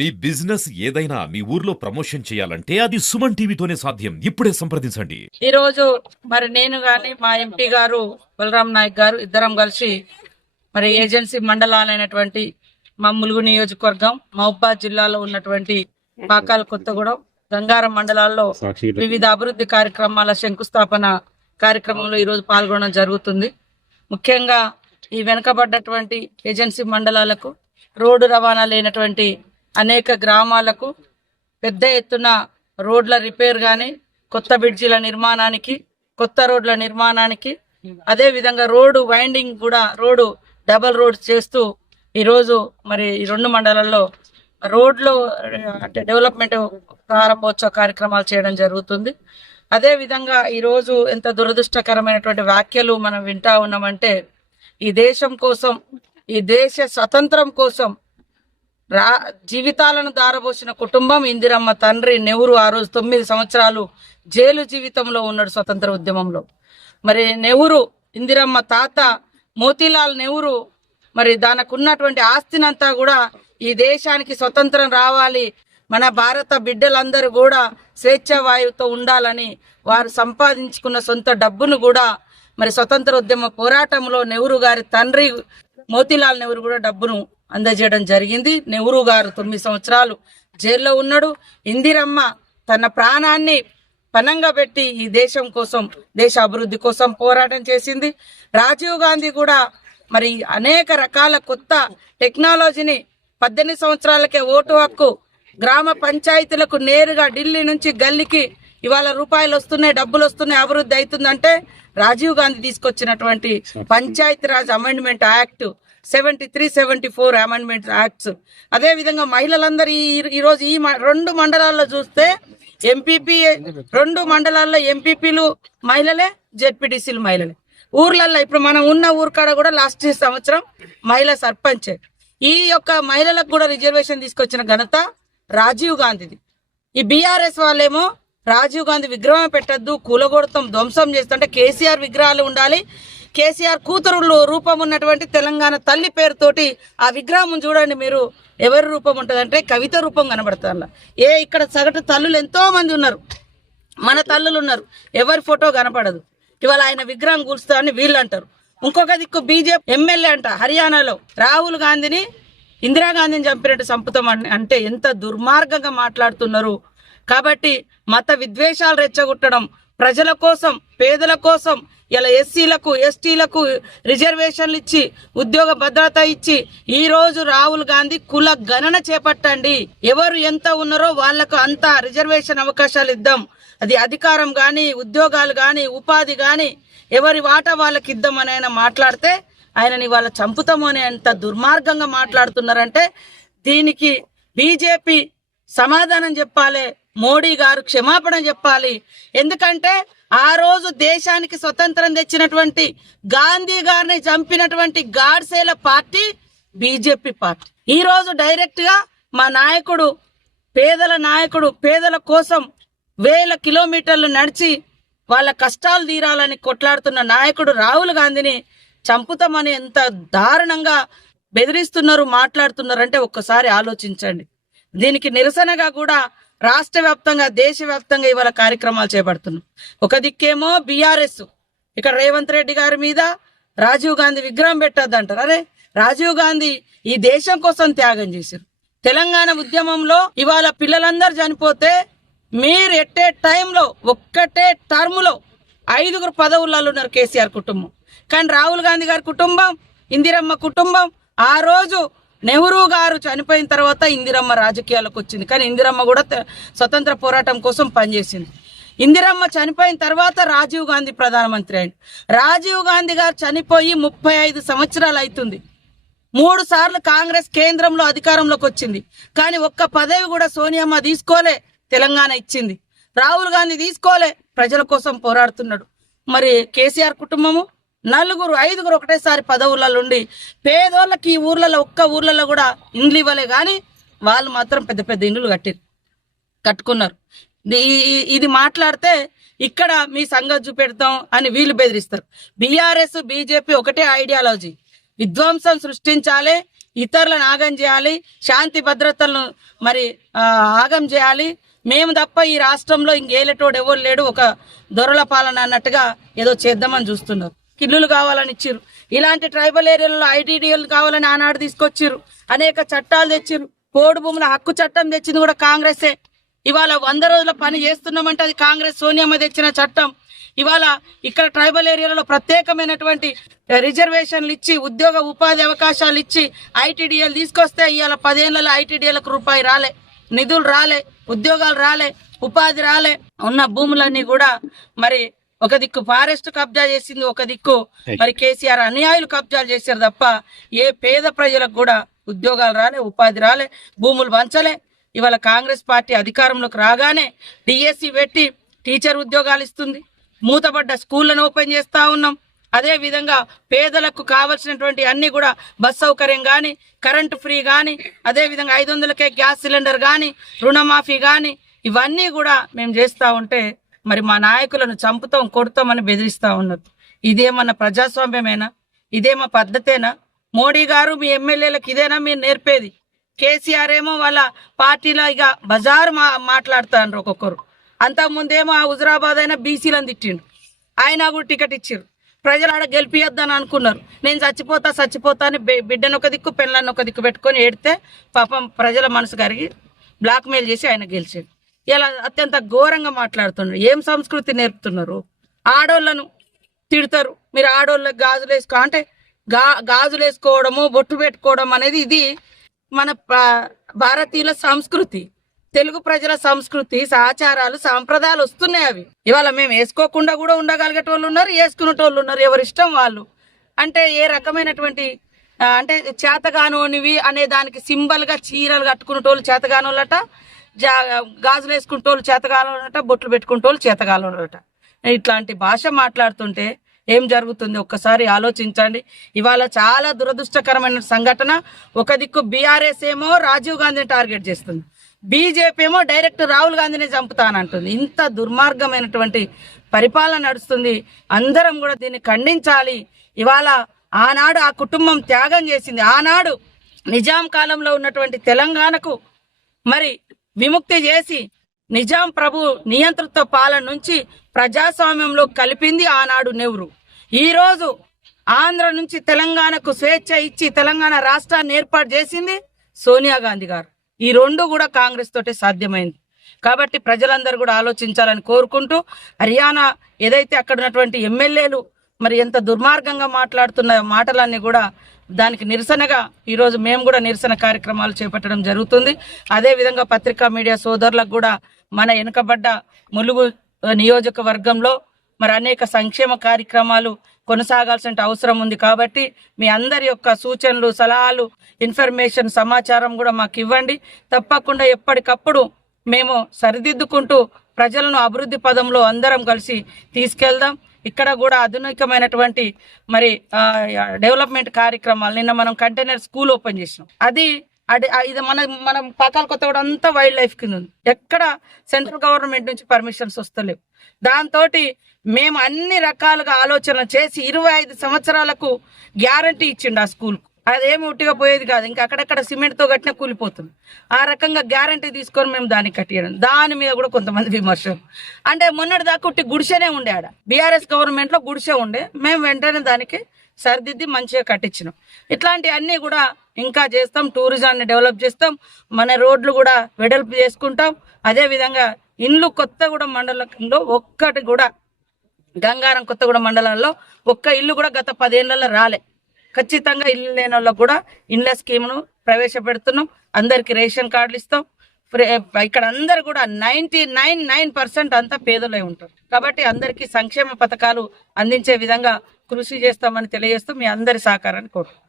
మీ business ఏదైనా మీ ఊర్లో promotion చేయాలంటే అది సుమన్ టీవీతోనే సాధ్యం. ఇప్పుడే సంప్రదించండి. ఈ రోజు మరి నేను గాని మా ఎంపీ గారు బలరాం నాయక్ గారు ఇద్దరం కలిసి మరి ఏజెన్సీ మండలాలైనటువంటి మా ములుగు నియోజకవర్గం మహబూబాద్ జిల్లాలో ఉన్నటువంటి పాకాల కొత్తగూడెం గంగారం మండలాల్లో వివిధ అభివృద్ధి కార్యక్రమాల శంకుస్థాపన కార్యక్రమంలో ఈ రోజు పాల్గొనడం జరుగుతుంది. ముఖ్యంగా ఈ వెనుకబడ్డటువంటి ఏజెన్సీ మండలాలకు రోడ్డు రవాణా లేనటువంటి అనేక గ్రామాలకు పెద్ద ఎత్తున రోడ్ల రిపేర్ గాని, కొత్త బ్రిడ్జిల నిర్మాణానికి, కొత్త రోడ్ల నిర్మాణానికి, అదే విధంగా రోడ్డు వైండింగ్ కూడా డబల్ రోడ్ చేస్తూ ఈరోజు మరి ఈ రెండు మండలాల్లో రోడ్లు అంటే డెవలప్మెంట్ ప్రారంభోత్సవ కార్యక్రమాలు చేయడం జరుగుతుంది. అదే విధంగా ఈరోజు ఎంత దురదృష్టకరమైనటువంటి వ్యాఖ్యలు మనం వింటా ఉన్నామంటే, ఈ దేశం కోసం, ఈ దేశ స్వతంత్రం కోసం జీవితాలను దారబోసిన కుటుంబం ఇందిరమ్మ తండ్రి నెహ్రూ. ఆ రోజు 9 సంవత్సరాలు జైలు జీవితంలో ఉన్నాడు స్వతంత్ర ఉద్యమంలో. మరి నెహ్రూ, ఇందిరమ్మ తాత మోతీలాల్ నెహ్రూ మరి దానికి ఉన్నటువంటి ఆస్తినంతా కూడా ఈ దేశానికి స్వతంత్రం రావాలి, మన భారత బిడ్డలందరూ కూడా స్వేచ్ఛా వాయువుతో ఉండాలని వారు సంపాదించుకున్న సొంత డబ్బును కూడా మరి స్వతంత్ర ఉద్యమ పోరాటంలో నెహ్రూ గారి తండ్రి మోతీలాల్ నెహ్రూ కూడా డబ్బును అందజేయడం జరిగింది. నెహ్రూ గారు 9 సంవత్సరాలు జైల్లో ఉన్నాడు. ఇందిరమ్మ తన ప్రాణాన్ని పణంగా పెట్టి ఈ దేశం కోసం, దేశ అభివృద్ధి కోసం పోరాటం చేసింది. రాజీవ్ గాంధీ కూడా మరి అనేక రకాల కొత్త టెక్నాలజీని 18 సంవత్సరాలకే ఓటు హక్కు, గ్రామ పంచాయతీలకు నేరుగా ఢిల్లీ నుంచి గల్లీకి ఇవాళ రూపాయలు వస్తున్నాయి, డబ్బులు వస్తున్నాయి, అభివృద్ధి అవుతుందంటే రాజీవ్ గాంధీ తీసుకొచ్చినటువంటి Panchayati Raj amendment act 73, 74 amendment acts. అదే విధంగా మహిళలందరూ ఈరోజు ఈ 2 మండలాల్లో చూస్తే ఎంపీపీ, 2 మండలాల్లో ఎంపీపీలు మహిళలే, జెడ్పీటీసీలు మహిళలే. ఊర్లల్లో ఇప్పుడు మనం ఉన్న ఊరు కాడ కూడా లాస్ట్ సంవత్సరం మహిళా సర్పంచ్. ఈ యొక్క మహిళలకు కూడా రిజర్వేషన్ తీసుకొచ్చిన ఘనత రాజీవ్ గాంధీది. ఈ బీఆర్ఎస్ వాళ్ళేమో రాజీవ్ గాంధీ విగ్రహం పెట్టద్దు, కూలగొడతాం, ధ్వంసం చేస్తుంటే కేసీఆర్ విగ్రహాలు ఉండాలి, కేసీఆర్ కూతురు రూపం ఉన్నటువంటి తెలంగాణ తల్లి పేరుతోటి ఆ విగ్రహం చూడండి మీరు, ఎవరి రూపం ఉంటుందంటే కవిత రూపం కనబడుతుంది. ఇక్కడ సగటు తల్లులు ఎంతో మంది ఉన్నారు, మన తల్లులు ఉన్నారు, ఎవరి ఫోటో కనపడదు. ఇవాళ ఆయన విగ్రహం కూల్స్తా అని వీళ్ళు అంటారు. ఇంకొక దిక్కు బీజేపీ ఎమ్మెల్యే అంట హర్యానాలో రాహుల్ గాంధీని ఇందిరాగాంధీని చంపినట్టు చంపుతాం అంటే ఎంత దుర్మార్గంగా మాట్లాడుతున్నారు. కాబట్టి మత విద్వేషాలు రెచ్చగొట్టడం, ప్రజల కోసం, పేదల కోసం ఇలా ఎస్సీలకు, ఎస్టీలకు రిజర్వేషన్లు ఇచ్చి, ఉద్యోగ భద్రత ఇచ్చి, ఈ రోజు రాహుల్ గాంధీ కుల గణన చేపట్టండి, ఎవరు ఎంత ఉన్నారో వాళ్లకు అంత రిజర్వేషన్ అవకాశాలు ఇద్దాం, అది అధికారం గాని, ఉద్యోగాలు గాని, ఉపాధి గాని ఎవరి వాటా వాళ్ళకి ఇద్దామని ఆయన మాట్లాడితే ఆయనని వాళ్ళ చంపుతాము అని ఎంత దుర్మార్గంగా మాట్లాడుతున్నారంటే దీనికి బీజేపీ సమాధానం చెప్పాలి, మోడీ గారు క్షమాపణ చెప్పాలి. ఎందుకంటే ఆ రోజు దేశానికి స్వతంత్రం తెచ్చినటువంటి గాంధీ గారిని చంపినటువంటి గాడ్సేల పార్టీ బీజేపీ పార్టీ. ఈ రోజు డైరెక్ట్ గా మా నాయకుడు, పేదల నాయకుడు, పేదల కోసం 1000 కిలోమీటర్లు నడిచి వాళ్ళ కష్టాలు తీరాలని కొట్లాడుతున్న నాయకుడు రాహుల్ గాంధీని చంపుతామని ఎంత దారుణంగా బెదిరిస్తున్నారు, మాట్లాడుతున్నారు అంటే ఒక్కసారి ఆలోచించండి. దీనికి నిరసనగా కూడా రాష్ట్ర వ్యాప్తంగా, దేశవ్యాప్తంగా ఇవాళ కార్యక్రమాలు చేపడుతున్నాం. ఒక దిక్కేమో బీఆర్ఎస్ ఇక్కడ రేవంత్ రెడ్డి గారి మీద రాజీవ్ గాంధీ విగ్రహం పెట్టద్దంటారు. అరే రాజీవ్ గాంధీ ఈ దేశం కోసం త్యాగం చేశారు. తెలంగాణ ఉద్యమంలో ఇవాళ పిల్లలందరూ చనిపోతే మీరు ఎట్టే టైంలో ఒక్కటే టర్మ్ లో 5 పదవులలో ఉన్నారు కేసీఆర్ కుటుంబం. కానీ రాహుల్ గాంధీ గారి కుటుంబం, ఇందిరమ్మ కుటుంబం ఆ రోజు నెహ్రూ గారు చనిపోయిన తర్వాత ఇందిరమ్మ రాజకీయాలకు వచ్చింది. కానీ ఇందిరమ్మ కూడా స్వతంత్ర పోరాటం కోసం పనిచేసింది. ఇందిరమ్మ చనిపోయిన తర్వాత రాజీవ్ గాంధీ ప్రధానమంత్రి అయింది. రాజీవ్ గాంధీ గారు చనిపోయి 35 సంవత్సరాలు అవుతుంది. 3 సార్లు కాంగ్రెస్ కేంద్రంలో అధికారంలోకి వచ్చింది. కానీ ఒక్క పదవి కూడా సోనియమ్మ తీసుకోలే, తెలంగాణ ఇచ్చింది. రాహుల్ గాంధీ తీసుకోలే, ప్రజల కోసం పోరాడుతున్నాడు. మరి కేసీఆర్ కుటుంబము 4, 5 ఒకటేసారి పదవులలో ఉండి పేదోళ్ళకి ఈ ఊర్లలో, ఒక్క ఊర్లలో కూడా ఇండ్లు ఇవ్వలే, కానీ వాళ్ళు మాత్రం పెద్ద పెద్ద ఇండ్లు కట్టుకున్నారు. ఇది మాట్లాడితే ఇక్కడ మీ సంగతి చూపెడతాం అని వీళ్ళు బెదిరిస్తారు. బీఆర్ఎస్, బీజేపీ ఒకటే ఐడియాలజీ, విధ్వంసం సృష్టించాలి, ఇతరులను ఆగం చేయాలి, శాంతి భద్రతలను మరి ఆగం చేయాలి. మేము తప్ప ఈ రాష్ట్రంలో ఇంకేలేటోడు ఎవరు లేడు, ఒక దొరల పాలన అన్నట్టుగా ఏదో చేద్దామని చూస్తున్నారు. ఇల్లులు కావాలని ఇచ్చిర్రు, ఇలాంటి ట్రైబల్ ఏరియాలలో ఐటీడీఎల్ కావాలని ఆనాడు తీసుకొచ్చిర్రు, అనేక చట్టాలు తెచ్చిర్రు. పోడు భూముల హక్కు చట్టం తెచ్చింది కూడా కాంగ్రెసే. ఇవాళ 100 రోజుల పని చేస్తున్నామంటే అది కాంగ్రెస్ సోనియమ్మ తెచ్చిన చట్టం. ఇవాళ ఇక్కడ ట్రైబల్ ఏరియాలలో ప్రత్యేకమైనటువంటి రిజర్వేషన్లు ఇచ్చి ఉద్యోగ ఉపాధి అవకాశాలు ఇచ్చి ఐటీడీఎల్ తీసుకొస్తే ఇవాళ 10 ఏళ్లలో ఐటీడీఎల్కు రూపాయి రాలే, నిధులు రాలే, ఉద్యోగాలు రాలే, ఉపాధి రాలే. ఉన్న భూములన్నీ కూడా మరి ఒక దిక్కు ఫారెస్ట్ కబ్జా చేసింది, ఒక దిక్కు మరి కేసీఆర్ అన్యాయులు కబ్జాలు చేశారు తప్ప ఏ పేద ప్రజలకు కూడా ఉద్యోగాలు రాలే, ఉపాధి రాలే, భూములు పంచలే. ఇవాళ కాంగ్రెస్ పార్టీ అధికారంలోకి రాగానే డిఎస్సి పెట్టి టీచర్ ఉద్యోగాలు ఇస్తుంది, మూతపడ్డ స్కూళ్లను ఓపెన్ చేస్తా ఉన్నాం. అదే విధంగా పేదలకు కావలసినటువంటి అన్ని కూడా బస్ సౌకర్యం కానీ, కరెంటు ఫ్రీ కానీ, అదే విధంగా 500కే గ్యాస్ సిలిండర్ కానీ, రుణమాఫీ కానీ, ఇవన్నీ కూడా మేము చేస్తూ ఉంటే మరి మా నాయకులను చంపుతాం, కొడతామని బెదిరిస్తూ ఉన్నారు. ఇదేమన్నా ప్రజాస్వామ్యమేనా? ఇదేమో పద్ధతేనా? మోడీ గారు మీ ఎమ్మెల్యేలకు ఇదేనా మీరు నేర్పేది? కేసీఆర్ ఏమో వాళ్ళ పార్టీలో ఇక బజారు మాట్లాడుతారు ఒక్కొక్కరు. అంతకుముందేమో ఆ హుజరాబాద్ అయినా బీసీలను తిట్టిండు, ఆయన కూడా టికెట్ ఇచ్చారు. ప్రజలు ఆడ గెలిపియొద్దని అనుకున్నారు. నేను చచ్చిపోతా అని బిడ్డను ఒక దిక్కు పెళ్ళాన్ని ఒక దిక్కు పెట్టుకొని ఏడితే పాపం ప్రజల మనసు కరిగి బ్లాక్మెయిల్ చేసి ఆయన గెలిచాడు. ఇలా అత్యంత ఘోరంగా మాట్లాడుతున్నారు. ఏం సంస్కృతి నేర్పుతున్నారు? ఆడోళ్ళను తిడతారు. మీరు ఆడోళ్ళకి గాజులు వేసుకో అంటే గాజులు వేసుకోవడము, బొట్టు పెట్టుకోవడం అనేది ఇది మన భారతీయుల సంస్కృతి, తెలుగు ప్రజల సంస్కృతి, ఆచారాలు, సాంప్రదాయాలు వస్తున్నాయి. అవి ఇవాళ మేము వేసుకోకుండా కూడా ఉండగలిగేటోళ్ళు ఉన్నారు, వేసుకునేటోళ్ళు ఉన్నారు, ఎవరి ఇష్టం వాళ్ళు. అంటే ఏ రకమైనటువంటి అంటే చేతగానోనివి అనే దానికి సింబల్ గా చీరలు కట్టుకునేటోళ్ళు చేతగానోళ్ళట, గాజులు వేసుకుంటోళ్ళు చేతగానోళ్ళట, బొట్లు పెట్టుకుంటోళ్ళు చేతగానోళ్ళట. ఇట్లాంటి భాష మాట్లాడుతుంటే ఏం జరుగుతుంది ఒక్కసారి ఆలోచించండి. ఇవాళ చాలా దురదృష్టకరమైన సంఘటన. ఒక దిక్కు బీఆర్ఎస్ ఏమో రాజీవ్ గాంధీని టార్గెట్ చేస్తుంది, బీజేపీ ఏమో డైరెక్ట్ రాహుల్ గాంధీని చంపుతానంటుంది. ఇంత దుర్మార్గమైనటువంటి పరిపాలన నడుస్తుంది. అందరం కూడా దీన్ని ఖండించాలి. ఇవాళ ఆనాడు ఆ కుటుంబం త్యాగం చేసింది. ఆనాడు నిజాం కాలంలో ఉన్నటువంటి తెలంగాణకు మరి విముక్తి చేసి నిజాం ప్రభు నియంతృత్వ పాలన నుంచి ప్రజాస్వామ్యంలో కలిపింది ఆనాడు నెహ్రూ. ఈరోజు ఆంధ్ర నుంచి తెలంగాణకు స్వేచ్ఛ ఇచ్చి తెలంగాణ రాష్ట్రాన్ని ఏర్పాటు చేసింది సోనియా గాంధీ గారు. ఈ రెండు కూడా కాంగ్రెస్ తోటే సాధ్యమైంది. కాబట్టి ప్రజలందరూ కూడా ఆలోచించాలని కోరుకుంటూ, హర్యానా ఏదైతే అక్కడ ఉన్నటువంటి ఎమ్మెల్యేలు మరి ఎంత దుర్మార్గంగా మాట్లాడుతున్న మాటలన్నీ కూడా దానికి నిరసనగా ఈరోజు మేము కూడా నిరసన కార్యక్రమాలు చేపట్టడం జరుగుతుంది. అదేవిధంగా పత్రికా మీడియా సోదరులకు కూడా మన వెనుకబడ్డ ములుగు నియోజకవర్గంలో మరి అనేక సంక్షేమ కార్యక్రమాలు కొనసాగాల్సిన అవసరం ఉంది. కాబట్టి మీ అందరి యొక్క సూచనలు, సలహాలు, ఇన్ఫర్మేషన్, సమాచారం కూడా మాకు ఇవ్వండి. తప్పకుండా ఎప్పటికప్పుడు మేము సరిదిద్దుకుంటూ ప్రజలను అభివృద్ధి పదంలో అందరం కలిసి తీసుకెళ్దాం. ఇక్కడ కూడా ఆధునికమైనటువంటి మరి డెవలప్మెంట్ కార్యక్రమాలు, నిన్న మనం కంటైనర్ స్కూల్ ఓపెన్ చేసినాం. ఇది మనం పాకాల కొత్తగూడ అంతా వైల్డ్ లైఫ్ కింద ఉంది. ఎక్కడ సెంట్రల్ గవర్నమెంట్ నుంచి పర్మిషన్స్ వస్తలేవు. దాంతో మేము అన్ని రకాలుగా ఆలోచన చేసి 25 సంవత్సరాలకు గ్యారంటీ ఇచ్చిండు ఆ స్కూల్కు. అదేమి ఉట్టిగా పోయేది కాదు, ఇంకా అక్కడక్కడ సిమెంట్తో కట్టినా కూలిపోతుంది. ఆ రకంగా గ్యారంటీ తీసుకొని మేము దానికి కట్టియడం. దాని మీద కూడా కొంతమంది విమర్శలు. అంటే మొన్నటి దాకా ఉట్టి గుడిసెనే ఉండే, ఆడ బీఆర్ఎస్ గవర్నమెంట్లో గుడిసె ఉండే, మేము వెంటనే దానికి సరిదిద్ది మంచిగా కట్టించినాం. ఇట్లాంటి అన్నీ కూడా ఇంకా చేస్తాం. టూరిజాన్ని డెవలప్ చేస్తాం, మన రోడ్లు కూడా వెడల్పు చేసుకుంటాం. అదేవిధంగా ఇండ్లు కొత్తగూడెం మండలంలో ఒక్కటి కూడా, గంగారం కొత్తగూడెం మండలంలో ఒక్క ఇల్లు కూడా గత 10 ఏళ్లలో రాలే. ఖచ్చితంగా ఇల్లు లేని వాళ్ళకు కూడా ఇండ్ల స్కీమ్ను ప్రవేశపెడుతున్నాం. అందరికి రేషన్ కార్డులు ఇస్తాం. ఇక్కడ అందరు కూడా 99% అంతా పేదలై ఉంటారు. కాబట్టి అందరికీ సంక్షేమ పథకాలు అందించే విధంగా కృషి చేస్తామని తెలియజేస్తూ మీ అందరి సహకారాన్ని కోరుతున్నాం.